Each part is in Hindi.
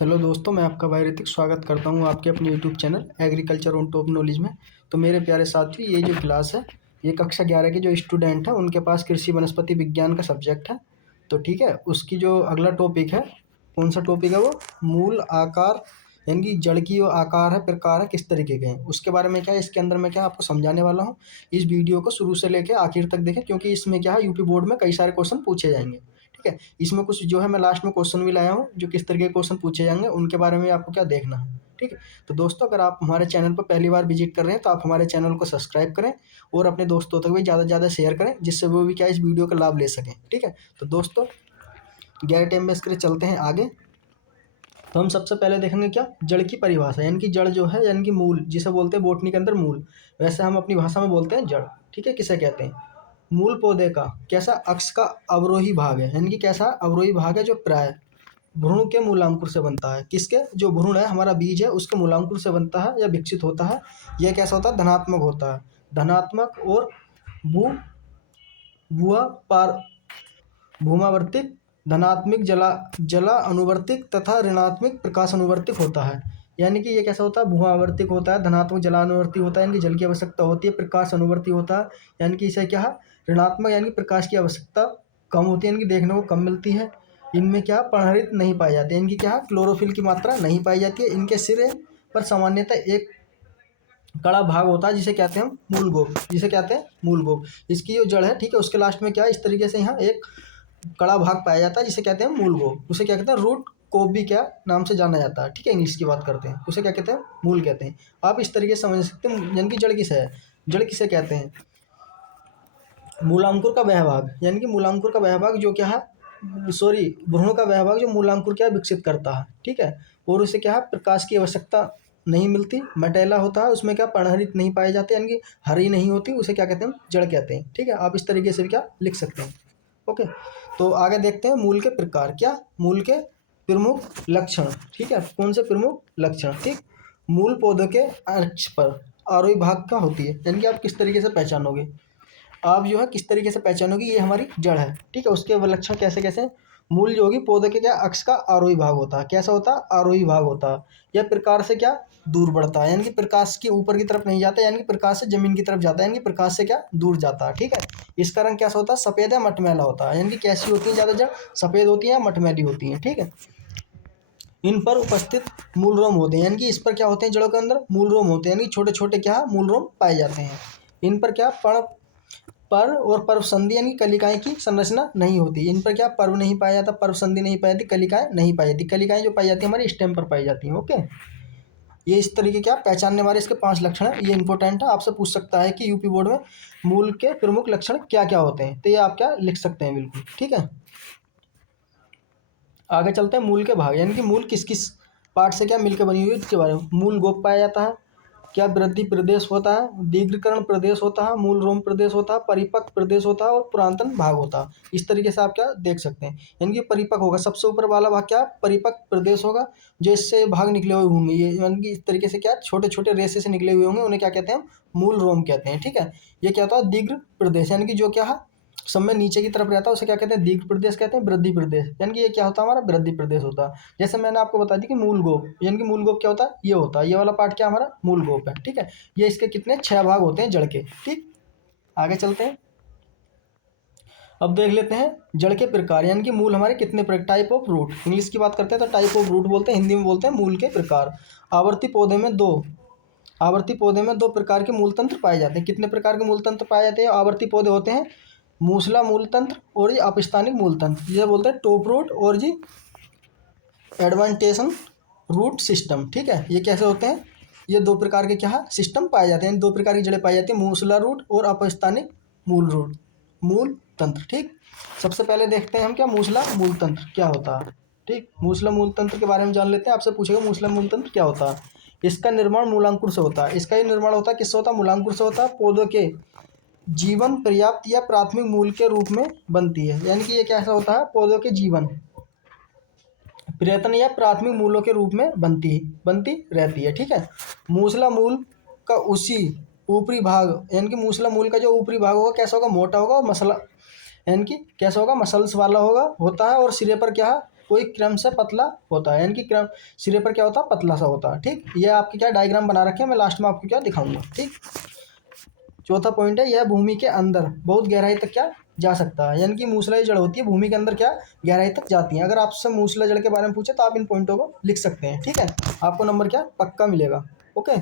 हेलो दोस्तों, मैं आपका भाई ऋतिक स्वागत करता हूं आपके अपने YouTube channel agriculture on top knowledge में। तो मेरे प्यारे साथी, ये जो क्लास है ये कक्षा 11 के जो स्टूडेंट हैं उनके पास कृषि वनस्पति विज्ञान का सब्जेक्ट है। तो ठीक है, उसकी जो अगला टॉपिक है, कौन सा टॉपिक है वो? मूल आकार, यानी कि जड़ की जो आकार है, प्रकार है, किस तरीके के हैं, उसके बारे में क्या है, इसके अंदर मैं क्या आपको समझाने वाला हूँ। इस वीडियो को शुरू से लेकर आखिर तक देखें, क्योंकि इसमें क्या है, यूपी बोर्ड में कई सारे क्वेश्चन पूछे जाएंगे। ठीक है, इसमें कुछ जो है मैं लास्ट में क्वेश्चन भी लाया हूँ जो किस तरीके के क्वेश्चन पूछे जाएंगे उनके बारे में आपको क्या देखना है। ठीक है, तो दोस्तों, अगर आप हमारे चैनल पर पहली बार विजिट कर रहे हैं तो आप हमारे चैनल को सब्सक्राइब करें और अपने दोस्तों तक भी ज़्यादा से ज़्यादा शेयर करें, जिससे वो भी क्या इस वीडियो का लाभ ले सकें। ठीक है, तो दोस्तों, गैर टाइम वेस्ट करे चलते हैं आगे। तो हम सबसे पहले देखेंगे क्या, जड़ की परिभाषा, यानी कि जड़ जो है, यानी कि मूल, जिसे बोलते हैं बोटनी के अंदर मूल, वैसे हम अपनी भाषा में बोलते हैं जड़। ठीक है, किसे कहते हैं? मूल पौधे का कैसा अक्ष का अवरोही भाग है, यानी कि कैसा अवरोही भाग है जो प्राय भ्रूण के मूलांकुर से बनता है। किसके? जो भ्रूण है, हमारा बीज है, उसके मूलांकुर से बनता है या विकसित होता है। यह कैसा होता है? धनात्मक होता है। धनात्मक और भू भुआ पार भूमावर्तिक, धनात्मक जला अनुवर्तिक तथा ऋणात्मक प्रकाश अनुवर्तिक होता है। यानी कि ये कैसा होता है? भूमावर्तिक होता है, धनात्मक जलानुवर्ती होता है, यानी कि जल की आवश्यकता होती है। प्रकाश अनुवर्ती होता है, यानी कि इसे क्या है, ऋणात्मक, यानी कि प्रकाश की आवश्यकता कम होती है, यानी कि देखने को कम मिलती है। इनमें क्या, पर्णहरित नहीं पाए जाते, इनकी क्या, क्लोरोफिल की मात्रा नहीं पाई जाती है। इनके सिरे पर सामान्यतः एक कड़ा भाग होता है जिसे कहते हैं हम मूल गोप, जिसे कहते हैं मूल गोप। इसकी जो जड़ है, ठीक है, उसके लास्ट में क्या है, इस तरीके से यहाँ एक कड़ा भाग पाया जाता है जिसे कहते हैं मूल गोप। उसे क्या कहते हैं? रूट कोप भी क्या नाम से जाना जाता है। ठीक है, इंग्लिश की बात करते हैं, उसे क्या कहते हैं? मूल कहते हैं। आप इस तरीके से समझ सकते हैं, यानी कि जड़ किसे है, जड़ किसे कहते हैं? मूलांकुर का वह भाग, यानी कि मूलांकुर का वह भाग जो क्या है, सॉरी, भ्रूण का वह भाग जो मूलांकुर क्या विकसित करता है। ठीक है, और उसे क्या है, प्रकाश की आवश्यकता नहीं मिलती, मटेला होता है, उसमें क्या पर्णहरित नहीं पाए जाते, यानी कि हरी नहीं होती, उसे क्या कहते हैं? जड़ कहते हैं। ठीक है, आप इस तरीके से भी क्या लिख सकते हैं। ओके, तो आगे देखते हैं मूल के प्रकार। क्या? मूल के प्रमुख लक्षण। ठीक है, कौन से प्रमुख लक्षण? ठीक, मूल पौधे के अक्ष पर आरोही भाग का होती है, यानी कि आप किस तरीके से पहचानोगे, आप जो है किस तरीके से पहचानोगे ये हमारी जड़ है। ठीक है, उसके लक्षण कैसे कैसे? मूल जो होगी पौधे के क्या, अक्ष का आरोही भाग होता है। कैसा होता है? आरोही भाग होता है। यह प्रकार से क्या, दूर बढ़ता है, यानी कि प्रकाश के ऊपर की तरफ नहीं जाता, यानी कि प्रकाश से जमीन की तरफ जाता है, यानी कि प्रकाश से क्या, दूर जाता है। ठीक है, इसका रंग कैसा होता है? सफेद या मटमैला होता है। यानी कि कैसी होती है ज़्यादा जड़? सफेद होती है या मटमैली होती है। ठीक है, इन पर उपस्थित मूल रोम होते हैं, यानी कि इस पर क्या होते हैं, जड़ों के अंदर मूल रोम होते हैं, यानी कि छोटे छोटे क्या, मूल रोम पाए जाते हैं। इन पर क्या, पर्व और पर्व संधि, यानी कलिकाएं की संरचना नहीं होती। इन पर क्या, पर्व नहीं पाया जाता, पर्व संधि नहीं पाई जाती, कलिकाएं नहीं पाई जाती। कलिकाएं जो पाई जाती है हमारी स्टेम पर पाई जाती हैं। ओके, ये इस तरीके क्या पहचानने वाले इसके 5 लक्षण है। ये इंपॉर्टेंट है, आपसे पूछ सकता है कि यूपी बोर्ड में मूल के प्रमुख लक्षण क्या क्या होते हैं, तो ये आप क्या लिख सकते हैं बिल्कुल। ठीक है, आगे चलते हैं मूल के भाग, यानी कि मूल किस किस पार्ट से क्या मिलकर बनी हुई है इसके बारे में। मूल गोप पाया जाता है, क्या वृद्धि प्रदेश होता है, दीर्घकरण प्रदेश होता है, मूल रोम प्रदेश होता है, परिपक्व प्रदेश होता है और पुरातन भाग होता है। इस तरीके से आप क्या देख सकते हैं, यानी कि परिपक्व होगा, सबसे ऊपर वाला भाग क्या, परिपक्व प्रदेश होगा, जो इससे भाग निकले हुए होंगे, ये यानी कि इस तरीके से क्या, छोटे छोटे रेसे से निकले हुए होंगे, उन्हें क्या कहते हैं? मूल रोम कहते हैं। ठीक है, ये क्या होता है? दीर्घ प्रदेश, यानी कि जो क्या है, सब में नीचे की तरफ रहता है, उसे क्या कहते हैं? दीर्घ प्रदेश कहते हैं। वृद्धि प्रदेश, यानी कि ये क्या होता है हमारा? वृद्धि प्रदेश होता है। जैसे मैंने आपको बता दी कि मूल गोप, यानी कि मूल गोप क्या होता है? ये होता है, ये वाला पार्ट क्या हमारा? मूल गोप है। ठीक है, ये इसके कितने 6 भाग होते हैं जड़ के। ठीक, आगे चलते हैं, अब देख लेते हैं जड़ के प्रकार, यानी कि मूल हमारे कितने प्रकार, टाइप ऑफ रूट, इंग्लिश की बात करते हैं तो टाइप ऑफ रूट बोलते हैं, हिंदी में बोलते हैं मूल के प्रकार। आवर्ती पौधे में दो आवर्ती पौधे में 2 प्रकार के मूल तंत्र पाए जाते हैं। कितने प्रकार के मूल तंत्र पाए जाते हैं? आवर्ती पौधे होते हैं मूसला मूल तंत्र और ये अपस्थानिक मूल तंत्र, ये बोलते हैं टॉप रूट और जी एडवांटेशन रूट सिस्टम। ठीक है, ये कैसे होते हैं? ये 2 प्रकार के क्या है, सिस्टम पाए जाते हैं, 2 प्रकार की जड़ें पाई जाती हैं, मूसला रूट और अपस्थानिक मूल रूट, मूल तंत्र। ठीक, सबसे पहले देखते हैं हम क्या, मूसला मूल तंत्र क्या होता है। ठीक, मूसला मूल तंत्र के बारे में जान लेते हैं। आपसे पूछेगा मूसला मूल तंत्र क्या होता है। इसका निर्माण मूलांकुर से होता है। इसका ये निर्माण होता है, किससे होता है? मूलांकुर से होता है। पौधों के जीवन पर्याप्त या प्राथमिक मूल के रूप में बनती है, यानी कि ये कैसा होता है? पौधों के जीवन प्रयत्न या प्राथमिक मूलों के रूप में बनती रहती है। ठीक है, मूसला मूल का उसी ऊपरी भाग, यानी कि मूसला मूल का जो ऊपरी भाग होगा कैसा होगा? मोटा होगा और मसला, यानी कि कैसा होगा? मसल्स वाला होता है, और सिरे पर क्या है? कोई क्रम से पतला होता है, यानी कि क्रम सिरे पर क्या होता है, पतला सा होता है। ठीक, ये आपके क्या डायग्राम बना रखे हैं, मैं लास्ट में आपको क्या दिखाऊंगा। ठीक, चौथा पॉइंट है, यह भूमि के अंदर बहुत गहराई तक क्या जा सकता है, यानी कि मूसला जड़ होती है भूमि के अंदर क्या गहराई तक जाती है। अगर आपसे मूसला जड़ के बारे में पूछे तो आप इन पॉइंटों को लिख सकते हैं। ठीक है, आपको नंबर क्या पक्का मिलेगा। ओके,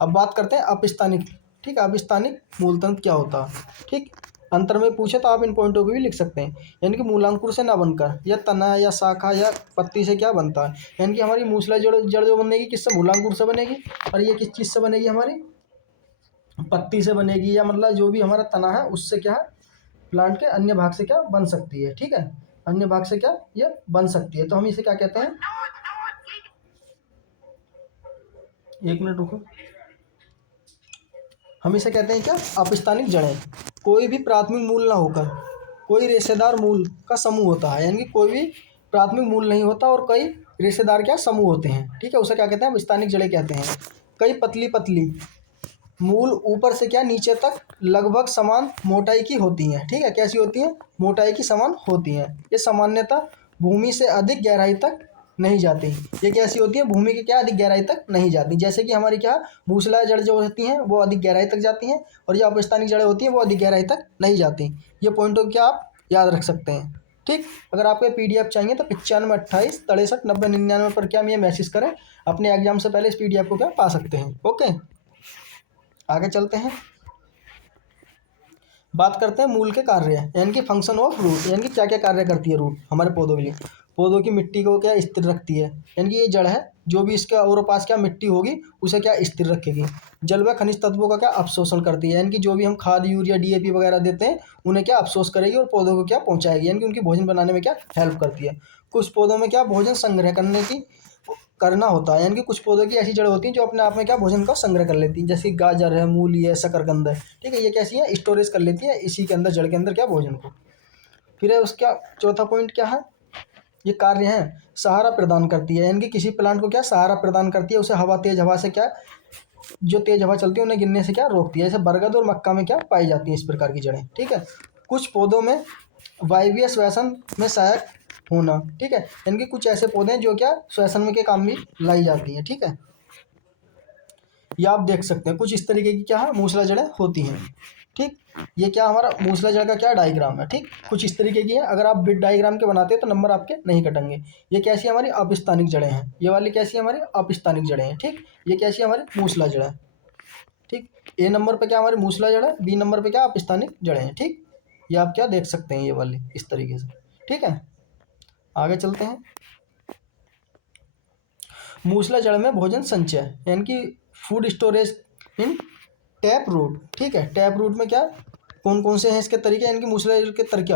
अब बात करते हैं अपस्थानिक। ठीक है, अपस्थानिक मूलतंत्र क्या होता है। ठीक, अंतर में पूछे तो आप इन पॉइंटों को भी लिख सकते हैं, यानी कि मूलांकुर से ना बनकर या तना या शाखा या पत्ती से क्या बनता है, यानी कि हमारी मूसला जड़ जड़ जो बनेगी किससे, मूलांकुर से बनेगी, और ये किस चीज़ से बनेगी, हमारी पत्ती से बनेगी, या मतलब जो भी हमारा तना है उससे क्या है, प्लांट के अन्य भाग से क्या बन सकती है। ठीक है, अन्य भाग से क्या ये बन सकती है, तो हम इसे क्या कहते हैं, एक मिनट रुको, हम इसे कहते हैं क्या, अपस्थानिक जड़ें। कोई भी प्राथमिक मूल ना होकर कोई रेशेदार मूल का समूह होता है, यानी कि कोई भी प्राथमिक मूल नहीं होता और कई रेशेदार क्या समूह होते हैं। ठीक है, उसे क्या कहते हैं, अपस्थानिक जड़ें कहते हैं। कई पतली पतली मूल ऊपर से क्या नीचे तक लगभग समान मोटाई की होती हैं। ठीक है, कैसी होती हैं, मोटाई की समान होती हैं। ये सामान्यतः भूमि से अधिक गहराई तक नहीं जाती। ये कैसी होती है, भूमि की क्या अधिक गहराई तक नहीं जाती, जैसे कि हमारी क्या मूसला जड़ जो होती हैं वो अधिक गहराई तक जाती हैं, और ये अपस्थानिक जड़ें होती हैं वो अधिक गहराई तक नहीं जाती। ये पॉइंटों को क्या आप याद रख सकते हैं। ठीक, अगर आपको PDF चाहिए तो 95 28 63 90 99 पर क्या ये मैसेज करें, अपने एग्जाम से पहले इस PDF को क्या पा सकते हैं। ओके, आगे चलते हैं, बात करते हैं मूल के कार्य, यानी कि फंक्शन ऑफ रूट, यानी कि क्या क्या कार्य करती है रूट हमारे पौधों के लिए। पौधों की मिट्टी को क्या स्थिर रखती है, यानी कि ये जड़ है, जो भी इसके और पास क्या मिट्टी होगी उसे क्या स्थिर रखेगी। जल व खनिज तत्वों का क्या अवशोषण करती है, यानी कि जो भी हम खाद यूरिया DAP वगैरह देते हैं उन्हें क्या अवशोष करेगी और पौधों को क्या पहुंचाएगी, यानी कि उनकी भोजन बनाने में क्या हेल्प करती है। कुछ पौधों में क्या भोजन संग्रह करने की करना होता है, यानी कि कुछ पौधों की ऐसी जड़ होती हैं जो अपने आप में क्या भोजन का संग्रह कर लेती हैं, जैसे गाजर है, मूली है, शकरकंद है। ठीक है, ये कैसी है, स्टोरेज कर लेती है इसी के अंदर, जड़ के अंदर क्या भोजन को। फिर है उसका चौथा पॉइंट क्या है, ये कार्य है सहारा प्रदान करती है, यानी कि किसी प्लांट को क्या सहारा प्रदान करती है, उसे हवा, तेज हवा से क्या, जो तेज हवा चलती है उन्हें गिरने से क्या रोकती है। जैसे बरगद और मक्का में क्या पाई जाती है इस प्रकार की जड़ें। ठीक है, कुछ पौधों में वायवीय श्वसन में सहायक होना। ठीक है, यानी कि कुछ ऐसे पौधे हैं जो क्या श्वसन में के काम भी लाई जाती हैं। ठीक है, ये आप देख सकते हैं कुछ इस तरीके की क्या है मूसला जड़ें होती हैं। ठीक, ये क्या हमारा मूसला जड़ का क्या डायग्राम है। ठीक, कुछ इस तरीके की है, अगर आप बिट डायग्राम के बनाते हैं तो नंबर आपके नहीं कटेंगे। ये कैसी हमारी अपस्थानिक जड़ें हैं, ये वाली कैसी हमारी अपस्थानिक जड़ें हैं। ठीक, ये कैसी हमारी मूसला जड़ है। ठीक, A नंबर पे क्या हमारी मूसला जड़ है, B नंबर पे क्या अपस्थानिक जड़ें हैं। ठीक, ये आप क्या देख सकते हैं ये वाली इस तरीके से। ठीक है, आगे चलते हैं, मूसला जड़ में भोजन संचय, यानी कि food storage in tap root. ठीक है, टैप रूट में क्या कौन कौन से हैं इसके तरीके, यानी कि मूसला जड़ के तरीके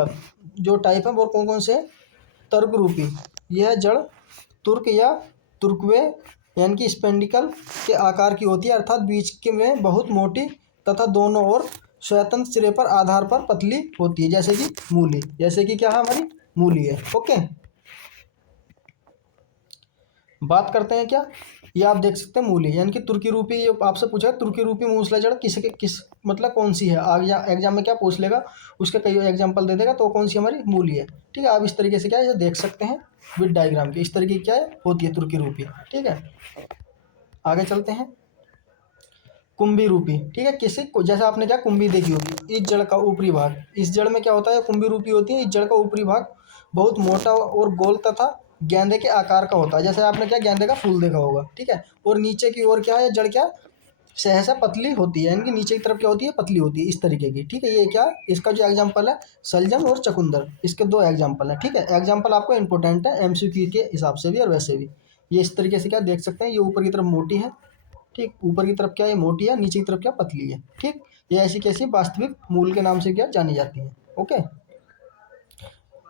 जो टाइप है वो कौन कौन से हैं। तर्क रूपी, यह जड़ तुर्क या तुर्कवे, यानी कि स्पेंडिकल के आकार की होती है, अर्थात बीच के में बहुत मोटी तथा दोनों ओर स्वतंत्र सिरे पर आधार पर पतली होती है, जैसे कि मूली, जैसे कि क्या है हमारी मूली है। ओके, बात करते हैं क्या, ये आप देख सकते हैं मूली, यानी कि तुर्की रूपी, ये आपसे पूछा है तुर्की रूपी मूसला जड़ किस मतलब कौन सी है, आगे एग्जाम में क्या पूछ लेगा, उसके कई एग्जाम्पल दे देगा, तो कौन सी हमारी मूली है। ठीक है, आप इस तरीके से क्या है इसे देख सकते हैं विद डायग्राम के, इस तरीके की क्या है होती है तुर्की रूपी। ठीक है, आगे चलते हैं, कुंभी रूपी। ठीक है, किसी को जैसे आपने क्या कुंभी देखी होगी, इस जड़ का ऊपरी भाग, इस जड़ में क्या होता है कुंभी रूपी होती है, इस जड़ का ऊपरी भाग बहुत मोटा और गोल तथा गेंदे के आकार का होता है, जैसे आपने क्या गेंदे का फूल देखा होगा। ठीक है, और नीचे की ओर क्या है जड़ क्या सहसा पतली होती है, यानी कि नीचे की तरफ क्या होती है पतली होती है इस तरीके की। ठीक है, ये क्या इसका जो एग्जाम्पल है सलजम और चकुंदर, इसके दो एग्जाम्पल हैं। ठीक है, एग्जाम्पल आपको इंपॉर्टेंट है MCQ के हिसाब से भी और वैसे भी। ये इस तरीके से क्या देख सकते हैं, ये ऊपर की तरफ मोटी है। ठीक, ऊपर की तरफ क्या ये मोटी है, नीचे की तरफ क्या पतली है। ठीक, ये ऐसी कैसी वास्तविक मूल के नाम से क्या जानी जाती है। ओके,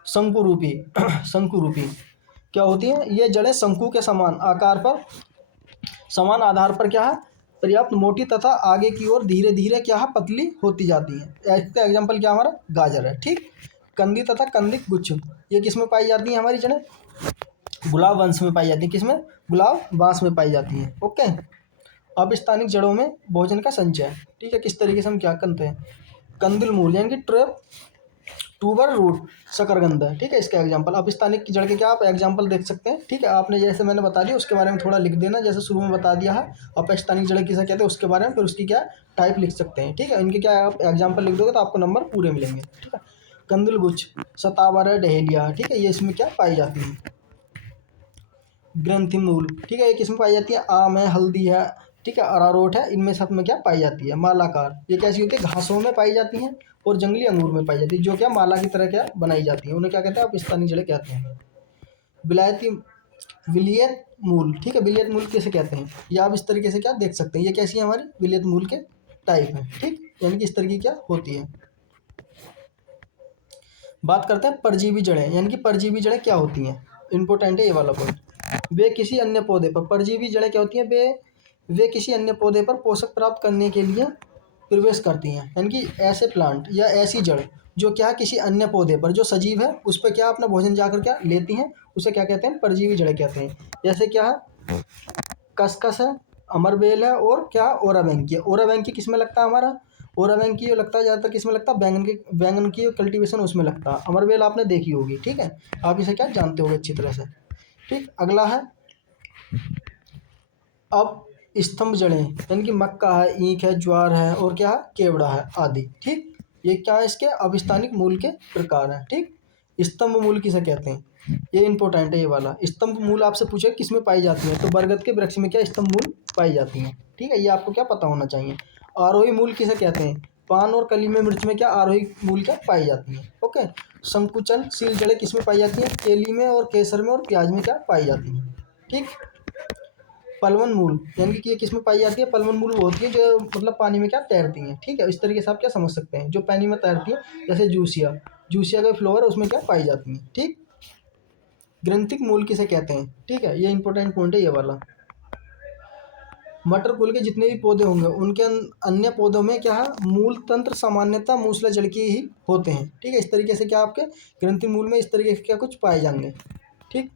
शंकुरूपी शंकुरूपी क्या होती है, ये जड़ें शंकु के समान आकार पर समान आधार पर क्या है पर्याप्त मोटी तथा आगे की ओर धीरे धीरे क्या है पतली होती जाती है। इसका एग्जाम्पल क्या हमारा गाजर है। ठीक, कंदी तथा कंदिक गुच्छ, ये किस में पाई जाती है हमारी जड़ें, गुलाब वंश में पाई जाती है, किसमें गुलाब बांस में पाई जाती है। ओके, अब स्थानिक जड़ों में भोजन का संचय। ठीक है, किस तरीके से हम क्या करते हैं, कंदिल मूल यानी कि ट्रेप टूबर रूट शकरकंद है, ठीक है, इसका एग्जाम्पल। अपस्थानिक की जड़ के क्या आप एग्जाम्पल देख सकते हैं, ठीक है। आपने जैसे मैंने बता दिया उसके बारे में थोड़ा लिख देना, जैसे शुरू में बता दिया है अपस्थानिक जड़ किसे कहते हैं उसके बारे में, फिर उसकी क्या टाइप लिख सकते हैं, ठीक है। इनके क्या आप एग्जाम्पल लिख दोगे तो आपको नंबर पूरे मिलेंगे, ठीक है। कंदलगुच्छ, शतावर, डहेलिया, ठीक है, ये इसमें क्या पाई जाती है। ग्रंथि मूल, ठीक है, ये किसमें पाई जाती है, आम है, हल्दी है, ठीक है, अरारोट है, इनमें सब में क्या पाई जाती है। मालाकार, ये कैसी होती है, घासों में पाई जाती हैं और जंगली अंगूर में पाई जाती है, जो क्या माला की तरह क्या बनाई जाती है, उन्हें क्या कहते हैं अपस्थानिक जड़ें कहते हैं। विलायती विलियत मूल, ठीक है, विलियत मूल किसे कहते हैं, ये आप इस तरीके से क्या देख सकते हैं, ये कैसी है हमारी विलियत मूल के टाइप है, ठीक, यानी कि इस तरीके की क्या होती है। बात करते हैं परजीवी जड़ें, यानी कि परजीवी जड़ें क्या होती हैं, इंपॉर्टेंट है ये वाला पॉइंट। वे किसी अन्य पौधे पर, परजीवी जड़ें क्या होती हैं, वे किसी अन्य पौधे पर पोषक प्राप्त करने के लिए प्रवेश करती हैं, यानी कि ऐसे प्लांट या ऐसी जड़ जो क्या किसी अन्य पौधे पर जो सजीव है उस पर क्या अपना भोजन जाकर क्या लेती हैं, उसे क्या कहते हैं, परजीवी जड़ें कहते हैं। जैसे क्या है, खसखस है, अमरबेल है, और क्या ओरावैंकी है। ओरावैंकी किस में लगता है हमारा, ओरावैंकी ये लगता है ज़्यादातर किस में लगता है, बैंगन की कल्टीवेशन उसमें लगता है। अमरबेल आपने देखी होगी, ठीक है, आप इसे क्या जानते होगे अच्छी तरह से, ठीक। अगला है अब स्तंभ जड़ें, यानी कि मक्का है, ईख है, ज्वार है, और क्या है, केवड़ा है आदि, ठीक। ये क्या है, इसके अभिस्थानिक मूल के प्रकार हैं, ठीक। स्तंभ मूल किसे कहते हैं, ये इंपॉर्टेंट है ये वाला। स्तंभ मूल आपसे पूछे किस में पाई जाती है, तो बरगद के वृक्ष में क्या स्तंभ मूल पाई जाती है, ठीक है, ये आपको क्या पता होना चाहिए। आरोही मूल किसे कहते हैं, पान और कली में मिर्च में क्या आरोही मूल क्या पाई जाती है, ओके। संकुचनशील जड़ें किस में पाई जाती हैं, केली में और केसर में और प्याज में क्या पाई जाती हैं, ठीक। पलवन मूल, यानी कि ये किस में पाई जाती है, पलवन मूल वो होती है जो मतलब पानी में क्या तैरती हैं, ठीक है, इस तरीके से आप क्या समझ सकते हैं, जो पानी में तैरती है, जैसे जूसिया, जूसिया का फ्लोवर उसमें क्या पाई जाती हैं, ठीक। ग्रंथिक मूल किसे कहते हैं, ठीक है, ये इंपॉर्टेंट पॉइंट है ये वाला। मटर कुल के जितने भी पौधे होंगे उनके अन्य पौधों में क्या है, मूल तंत्र सामान्यतः मूसला जड़ के ही होते हैं, ठीक है। इस तरीके से क्या आपके ग्रंथि मूल में इस तरीके से क्या कुछ पाए जाएंगे, ठीक।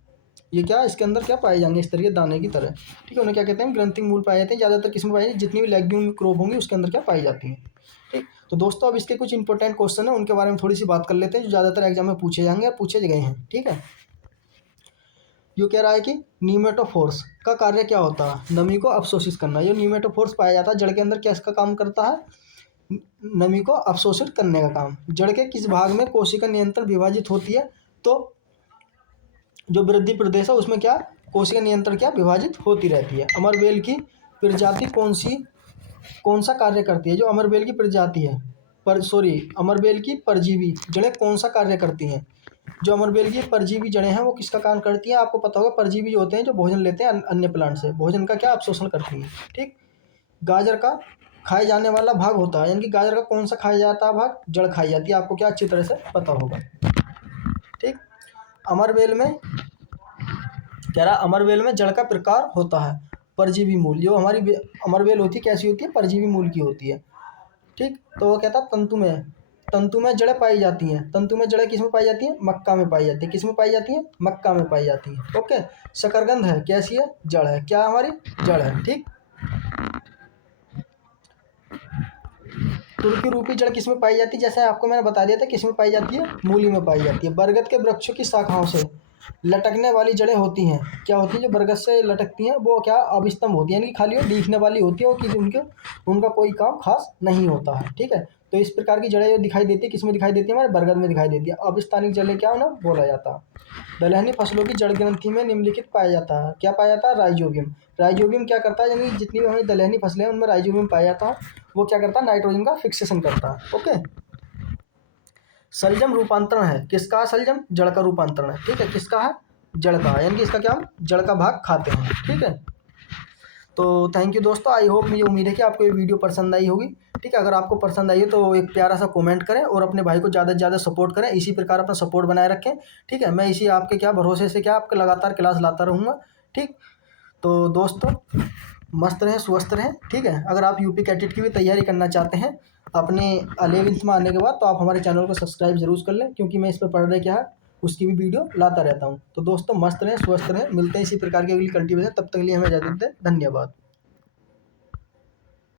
ये क्या इसके अंदर क्या पाए जाएंगे, इस तरीके दाने की तरह, ठीक है, उन्हें क्या कहते हैं, ग्रंथि मूल पाए जाते हैं। ज़्यादातर किस्म पाए जाते हैं, जितनी भी लेग्यूम क्रॉप होंगी उसके अंदर क्या पाई जाती हैं, ठीक। तो दोस्तों अब इसके कुछ इंपॉर्टेंट क्वेश्चन है उनके बारे में थोड़ी सी बात कर लेते हैं, जो ज़्यादातर एग्जाम में पूछे जाएंगे और पूछे गए हैं, ठीक है। यो कह रहा है कि न्यूमेटोफोर्स का कार्य क्या होता है, नमी को अवशोषित करना। ये न्यूमेटोफोर्स पाया जाता है जड़ के अंदर, क्या इसका काम करता है, नमी को अवशोषित करने का काम। जड़ के किस भाग में कोशिका नियंत्रण विभाजित होती है, तो जो वृद्धि प्रदेश है उसमें क्या कोशिका नियंत्रण क्या विभाजित होती रहती है। अमरबेल की प्रजाति कौन सा कार्य करती है, जो अमरबेल की प्रजाति है, अमरबेल की परजीवी जड़ें कौन सा कार्य करती हैं, जो अमरबेल की परजीवी जड़ें हैं वो किसका काम करती हैं, आपको पता होगा परजीवी जो होते हैं जो भोजन लेते हैं अन्य प्लांट से, भोजन का क्या अवशोषण करती हैं, ठीक। गाजर का खाए जाने वाला भाग होता है, यानी कि गाजर का कौन सा खाया जाता है भाग, जड़ खाई जाती है, आपको क्या अच्छी तरह से पता होगा, ठीक। अमरबेल में कह रहा अमरबेल में जड़ का प्रकार होता है परजीवी मूल, जो हमारी अमरबेल होती है कैसी होती है, परजीवी मूल की होती है, ठीक। तो वो कहता है तंतु में जड़ें पाई जाती हैं, तंतु में जड़ें किस में पाई जाती हैं, मक्का में पाई जाती है, किस में पाई जाती हैं, मक्का में पाई जाती है, ओके। शकरकंद है कैसी है, जड़ है, क्या हमारी जड़ है, ठीक। तुर्की रूपी जड़ किस में पाई जाती है, जैसे आपको मैंने बता दिया था किस में पाई जाती है, मूली में पाई जाती है। बरगद के वृक्षों की शाखाओं से लटकने वाली जड़ें होती हैं, क्या होती हैं, जो बरगद से लटकती हैं वो क्या अभिस्तंभ होती है, यानी कि खाली वो दिखने वाली होती है, वो किसी उनका कोई काम खास नहीं होता है, ठीक है। तो इस प्रकार की जड़ें दिखाई देती है, किस में दिखाई देती है, हमारे बरगद में दिखाई देती है। अभिस्थानिक जड़ें क्या उन्हें बोला जाता है। दलहनी फसलों की जड़ ग्रंथि में निम्नलिखित पाया जाता है, क्या पाया जाता है, राइजोबियम। राइजोबियम क्या करता है, यानी जितनी भी हमारी दलहनी फसलें हैं उनमें राइजोबियम पाया जाता है, वो क्या करता है, नाइट्रोजन का फिक्सेशन करता है, ओके। सलजम रूपांतरण है, किसका है सलजम, जड़ का रूपांतरण है, ठीक है, किसका है, जड़ का, यानी कि इसका क्या हम जड़ का भाग खाते हैं, ठीक है। तो थैंक यू दोस्तों, आई होप, मुझे उम्मीद है कि आपको ये वीडियो पसंद आई होगी, ठीक है। अगर आपको पसंद आई है तो एक प्यारा सा कमेंट करें और अपने भाई को ज़्यादा से ज़्यादा सपोर्ट करें, इसी प्रकार अपना सपोर्ट बनाए रखें, ठीक है। मैं इसी आपके क्या भरोसे से क्या आपके लगातार क्लास लाता रहूँगा, ठीक। तो दोस्तों मस्त रहें, स्वस्थ रहें, ठीक है। अगर आप यूपी कैटेट की भी तैयारी करना चाहते हैं अपने 11th में आने के बाद, तो आप हमारे चैनल को सब्सक्राइब जरूर कर लें, क्योंकि मैं इस पर पढ़ रहे क्या है उसकी भी वीडियो लाता रहता हूँ। तो दोस्तों मस्त रहें, स्वस्थ रहें, मिलते हैं इसी प्रकार की अगली कल्टीवेशन, तब तक के लिए हमें इजाज़त दें, धन्यवाद।